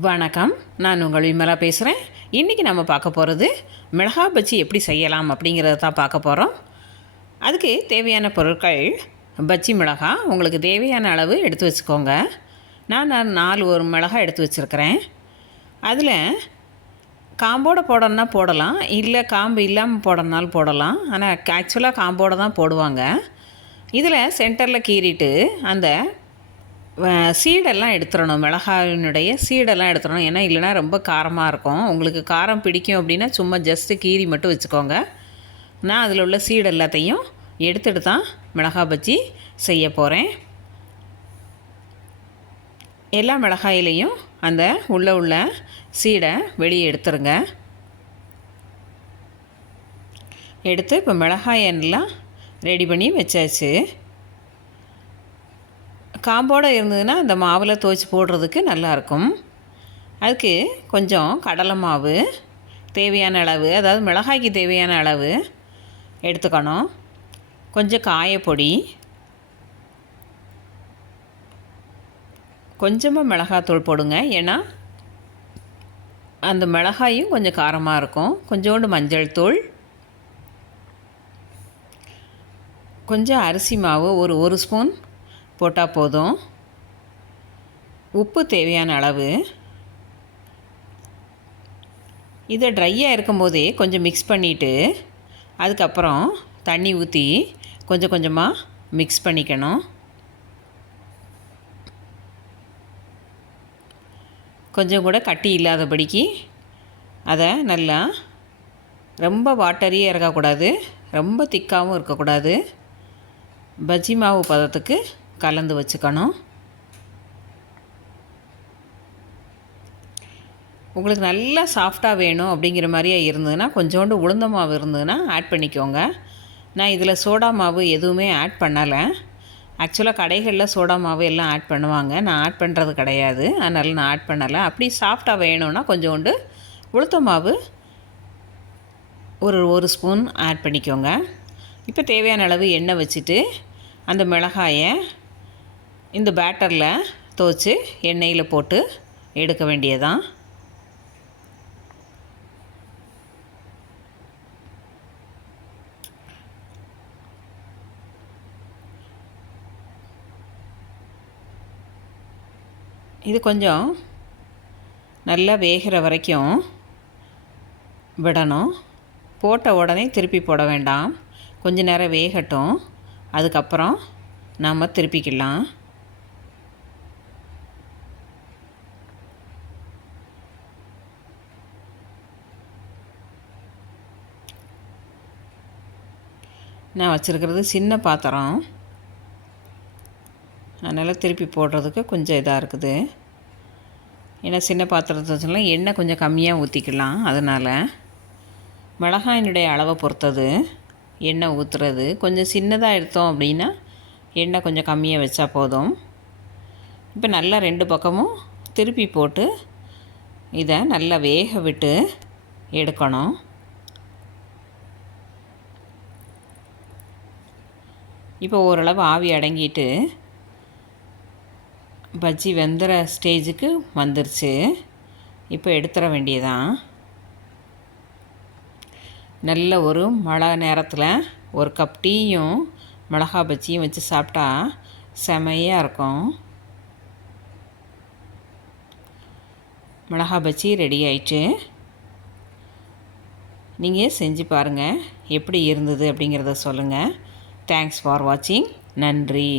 வணக்கம். நான் உங்கள் விமலா பேசுகிறேன். இன்றைக்கி நம்ம பார்க்க போகிறது மிளகா பஜ்ஜி எப்படி செய்யலாம் அப்படிங்கிறத தான் பார்க்க போகிறோம். அதுக்கு தேவையான பொருட்கள் பஜ்ஜி மிளகா உங்களுக்கு தேவையான அளவு எடுத்து வச்சுக்கோங்க. நான் 4 ஒரு மிளகாய் எடுத்து வச்சுருக்கிறேன். அதில் காம்போடு போடணுன்னா போடலாம், இல்லை காம்பு இல்லாமல் போடணுனாலும் போடலாம். ஆனால் ஆக்சுவலாக காம்போடு தான் போடுவாங்க. இதில் சென்டரில் கீறிட்டு அந்த சீடெல்லாம் எடுத்துடணும். மிளகாயினுடைய சீடெல்லாம் எடுத்துடணும். ஏன்னா இல்லைனா ரொம்ப காரமாக இருக்கும். உங்களுக்கு காரம் பிடிக்கும் அப்படின்னா சும்மா ஜஸ்ட்டு கீறி மட்டும் வச்சுக்கோங்க. நான் அதில் உள்ள சீடு எல்லாத்தையும் எடுத்துகிட்டு தான் மிளகாய் பஜ்ஜி செய்ய போகிறேன். எல்லா மிளகாயிலையும் அந்த உள்ள சீடை வெளியே எடுத்துருங்க. எடுத்து இப்போ மிளகாய் எண்ணெலாம் ரெடி பண்ணி வச்சாச்சு. காம்போடு இருந்ததுன்னா அந்த மாவில் துவைச்சி போடுறதுக்கு நல்லாயிருக்கும். அதுக்கு கொஞ்சம் கடலை மாவு தேவையான அளவு, அதாவது மிளகாய்க்கு தேவையான அளவு எடுத்துக்கணும். கொஞ்சம் காயப்பொடி, கொஞ்சமாக மிளகாத்தூள் போடுங்க. ஏன்னா அந்த மிளகாயும் கொஞ்சம் காரமாக இருக்கும். கொஞ்சோண்டு மஞ்சள் தூள், கொஞ்சம் அரிசி மாவு ஒரு ஸ்பூன் போட்டால் போதும். உப்பு தேவையான அளவு. இதை ட்ரையாக இருக்கும்போதே கொஞ்சம் மிக்ஸ் பண்ணிவிட்டு அதுக்கப்புறம் தண்ணி ஊற்றி கொஞ்சம் கொஞ்சமாக மிக்ஸ் பண்ணிக்கணும். கொஞ்சம் கூட கட்டி இல்லாதபடிக்கு அதை நல்லா, ரொம்ப வாட்டரியாக இருக்கக்கூடாது, ரொம்ப திக்காகவும் இருக்கக்கூடாது. பஜ்ஜி மாவு பதத்துக்கு கலந்து வச்சுக்கணும். உங்களுக்கு நல்லா சாஃப்டாக வேணும் அப்படிங்கிற மாதிரியே இருந்ததுன்னா கொஞ்சோண்டு உளுந்த மாவு இருந்ததுன்னா ஆட் பண்ணிக்கோங்க. நான் இதில் சோடா மாவு எதுவுமே ஆட் பண்ணலை. ஆக்சுவலாக கடைகளில் சோடா மாவு எல்லாம் ஆட் பண்ணுவாங்க. நான் ஆட் பண்ணுறது கிடையாது, அதனால் நான் ஆட் பண்ணலை. அப்படி சாஃப்டாக வேணும்னா கொஞ்சோண்டு உளுத்த மாவு ஒரு ஸ்பூன் ஆட் பண்ணிக்கோங்க. இப்போ தேவையான அளவு எண்ணெய் வச்சுட்டு அந்த மிளகாயை இந்த பேட்டரில் துவைச்சி எண்ணெயில் போட்டு எடுக்க வேண்டியதான். இது கொஞ்சம் நல்லா வேகிற வரைக்கும் விடணும். போட்ட உடனே திருப்பி போட வேண்டாம். கொஞ்ச நேரம் வேகட்டும், அதுக்கப்புறம் நாம் திருப்பிக்கலாம். நான் வச்சுருக்கிறது சின்ன பாத்திரம், அதனால் திருப்பி போடுறதுக்கு கொஞ்சம் இதாக இருக்குது. ஏன்னா சின்ன பாத்திரத்தை வச்சுலாம் எண்ணெய் கொஞ்சம் கம்மியாக ஊற்றிக்கலாம். அதனால் மிளகாயினுடைய அளவை பொறுத்தது எண்ணெய் ஊற்றுறது. கொஞ்சம் சின்னதாக எடுத்தோம் அப்படின்னா எண்ணெய் கொஞ்சம் கம்மியாக வச்சா போதும். இப்போ நல்லா 2 பக்கமும் திருப்பி போட்டு இதை நல்லா வேக விட்டு எடுக்கணும். இப்போ ஓரளவு ஆவி அடங்கிட்டு பஜ்ஜி வெந்துற ஸ்டேஜுக்கு வந்துருச்சு. இப்போ எடுத்துட வேண்டியதான். நல்ல ஒரு மழை நேரத்தில் ஒரு கப் டீயும் மிளகா பஜ்ஜியும் வச்சு சாப்பிட்டா செமையாக இருக்கும். மிளகா பஜ்ஜி ரெடி ஆயிடுச்சு. நீங்கள் செஞ்சு பாருங்கள், எப்படி இருந்தது அப்படிங்கிறத சொல்லுங்கள். தேங்க்ஸ் ஃபார் வாட்சிங். நன்றி.